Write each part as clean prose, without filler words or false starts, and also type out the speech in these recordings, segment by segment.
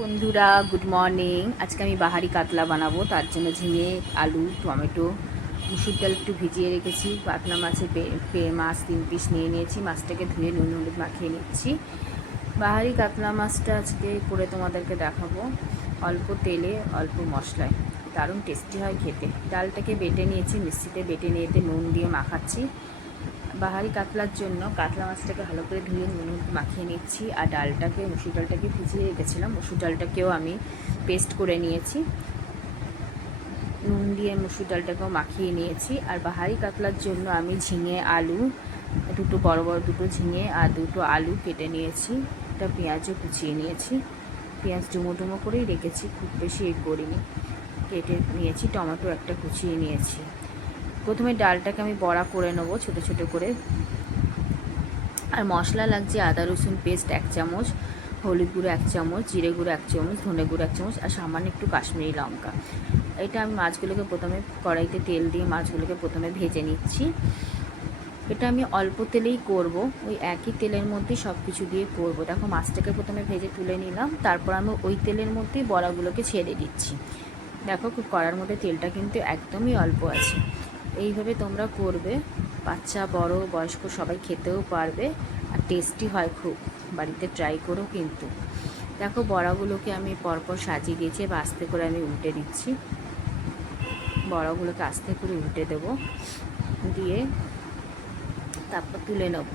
বন্ধুরা good morning. আজকে আমি বাহারি কাতলা বানাবো, তার জন্য ঝিঙে, আলু, টমেটো, মুসুর ডাল একটু ভিজিয়ে রেখেছি। কাতলা মাছের মাছ 3 পিস নিয়ে নিয়েছি। মাছটাকে ধুয়ে নুন হলুদ মাখিয়ে নিচ্ছি। বাহারি কাতলা মাছটা আজকে করে তোমাদেরকে দেখাবো, অল্প তেলে অল্প মশলায়, দারুণ টেস্টি হয় খেতে। ডালটাকে বেটে নিয়েছি, মিক্সিতে বেটে নিয়ে নুন দিয়ে মাখাচ্ছি। বাহারি কাতলার জন্য কাতলা মাছটাকে ভালো করে ধুয়ে নুন মাখিয়ে নিচ্ছি। আর ডালটাকে, মুসুর ডালটাকে ভিজিয়ে রেখেছিলাম, মুসুর ডালটাকেও আমি পেস্ট করে নিয়েছি। নুন দিয়ে মুসুর ডালটাকেও মাখিয়ে নিয়েছি। আর বাহারি কাতলার জন্য আমি ঝিঙে, আলু, বড় বড় দুটো ঝিঙে আর দুটো আলু কেটে নিয়েছি। একটা পেঁয়াজও কুচিয়ে নিয়েছি। পেঁয়াজ ডুমো ডুমো করেই রেখেছি, খুব বেশি করিনি। কেটে নিয়েছি। টমেটো একটা কুচিয়ে নিয়েছি। প্রথমে ডালটাকে আমি বড়া করে নেবো ছোটো ছোটো করে। আর মশলা লাগছে আদা রসুন পেস্ট 1 চামচ, হলুদ গুঁড়ো 1 চামচ, জিরে গুঁড়ো 1 চামচ, ধনে গুঁড়ো 1 চামচ আর সামান্য একটু কাশ্মীরি লঙ্কা। এটা আমি মাছগুলোকে প্রথমে কড়াইতে তেল দিয়ে মাছগুলোকে প্রথমে ভেজে নিচ্ছি। এটা আমি অল্প তেলেই করব, ওই একই তেলের মধ্যেই সব কিছু দিয়ে করব। দেখো, মাছটাকে প্রথমে ভেজে তুলে নিলাম, তারপর আমি ওই তেলের মধ্যেই বড়াগুলোকে ছেড়ে দিচ্ছি। দেখো, কড়ার মধ্যে তেলটা কিন্তু একদমই অল্প আছে। এইভাবে তোমরা করবে, বাচ্চা বড় বয়স্ক সবাই খেতেও পারবে আর টেস্টি হয় খুব। বাড়িতে ট্রাই করো কিন্তু। দেখো, বড়াগুলোকে আমি পরপর সাজিয়ে দিয়েছি, বা আস্তে করে আমি উল্টে দিচ্ছি। বড়াগুলোকে আস্তে করে উল্টে দেবো, দিয়ে তারপর তুলে নেব।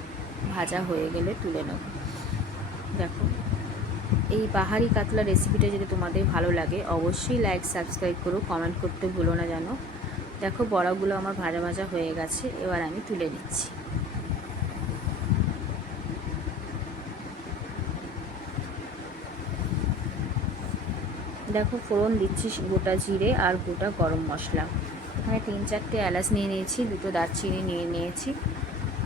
ভাজা হয়ে গেলে তুলে নেব। দেখো, এই বাহারি কাতলা রেসিপিটা যদি তোমাদের ভালো লাগে অবশ্যই লাইক সাবস্ক্রাইব করো, কমেন্ট করতে ভুলো না যেন। দেখো, বড়াগুলো আমার ভাজা ভাজা হয়ে গেছে, এবার আমি তুলে নিচ্ছি। দেখো, ফোড়ন দিচ্ছি গোটা জিরে আর গোটা গরম মশলা। এখানে 3-4টে এলাচ নিয়ে নিয়েছি, 2টো দারচিনি নিয়ে নিয়েছি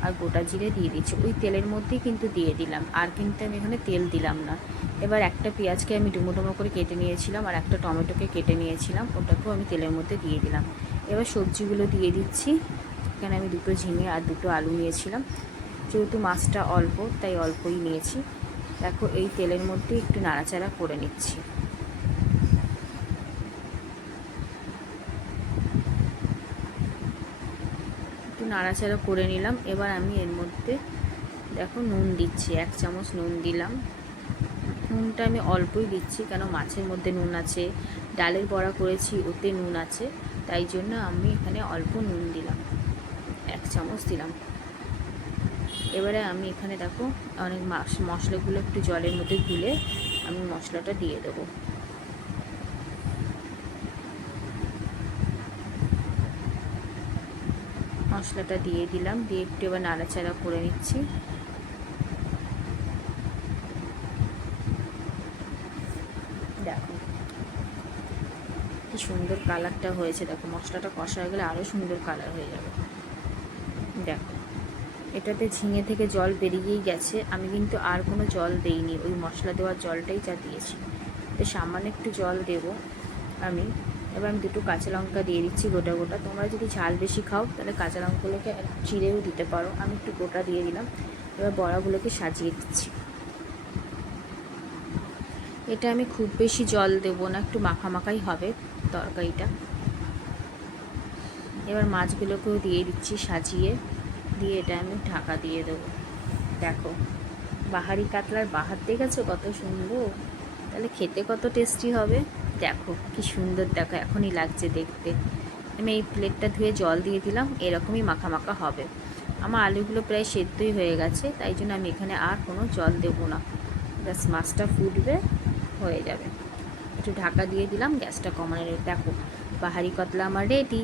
আর গোটা জিরে দিয়ে দিচ্ছি। ওই তেলের মধ্যেই কিন্তু দিয়ে দিলাম, আর কিন্তু আমি এখানে তেল দিলাম না। এবার একটা পেঁয়াজকে আমি ডুমো ডুমো করে কেটে নিয়েছিলাম আর একটা টমেটোকে কেটে নিয়েছিলাম, ওটাকেও আমি তেলের মধ্যে দিয়ে দিলাম। এবার সবজিগুলো দিয়ে দিচ্ছি। এখানে আমি 2টো ঝিঙে আর 2টো আলু নিয়েছিলাম, যেহেতু মাছটা অল্প তাই অল্পই নিয়েছি। দেখো, এই তেলের মধ্যে একটু নাড়াচাড়া করে নিচ্ছি। একটু নাড়াচাড়া করে নিলাম। এবার আমি এর মধ্যে দেখো নুন দিচ্ছি, 1 চামচ নুন দিলাম। নুনটা আমি অল্পই দিচ্ছি, কেন মাছের মধ্যে নুন আছে, ডালের বড়া করেছি ওতে নুন আছে, তাই জন্য আমি এখানে অল্প নুন দিলাম, 1 চামচ দিলাম। এবারে আমি এখানে দেখো অনেক মশলাগুলো একটু জলের মধ্যে গুলে আমি মশলাটা দিয়ে দেবো। মশলাটা দিয়ে দিলাম, দিয়ে একটু এবার নাড়াচাড়া করে নিচ্ছি। দেখো কি সুন্দর কালারটা হয়েছে। দেখো, মশলাটা কষা হয়ে গেলে আরও সুন্দর কালার হয়ে যাবে। দেখো, এটাতে ঝিঙে থেকে জল বেরিয়েই গেছে, আমি কিন্তু আর কোনো জল দেইনি, ওই মশলা দেওয়ার জলটাই যা দিয়েছি। তো সামান্য একটু জল দেব আমি। এবার আমি 2টো কাঁচা লঙ্কা দিয়ে দিচ্ছি গোটা গোটা। তোমরা যদি ঝাল বেশি খাও তাহলে কাঁচা লঙ্কাগুলোকে চিড়েও দিতে পারো, আমি একটু গোটা দিয়ে দিলাম। এবার বড়াগুলোকে সাজিয়ে দিচ্ছি। এটা আমি খুব বেশি জল দেবো না, একটু মাখামাখাই হবে তরকারিটা। এবার মাছগুলোকেও দিয়ে দিচ্ছি সাজিয়ে, দিয়ে এটা আমি ঢাকা দিয়ে দেবো। দেখো, বাহারি কাতলার বাহার দেখেছো কত সুন্দর, তাহলে খেতে কত টেস্টি হবে। দেখো কি সুন্দর, দেখো এখনই লাগছে দেখতে। আমি এই প্লেটটা ধুয়ে জল দিয়ে দিলাম, এরকমই মাখা মাখা হবে। আমার আলুগুলো প্রায় সেদ্ধই হয়ে গেছে, তাই জন্য আমি এখানে আর কোনো জল দেবো না। ব্যাস মাছটা ফুটবে, হয়ে যাবে। একটু ঢাকা দিয়ে দিলাম, গ্যাসটা কমানো। দেখো, বাহারি কাতলা আমার রেডি।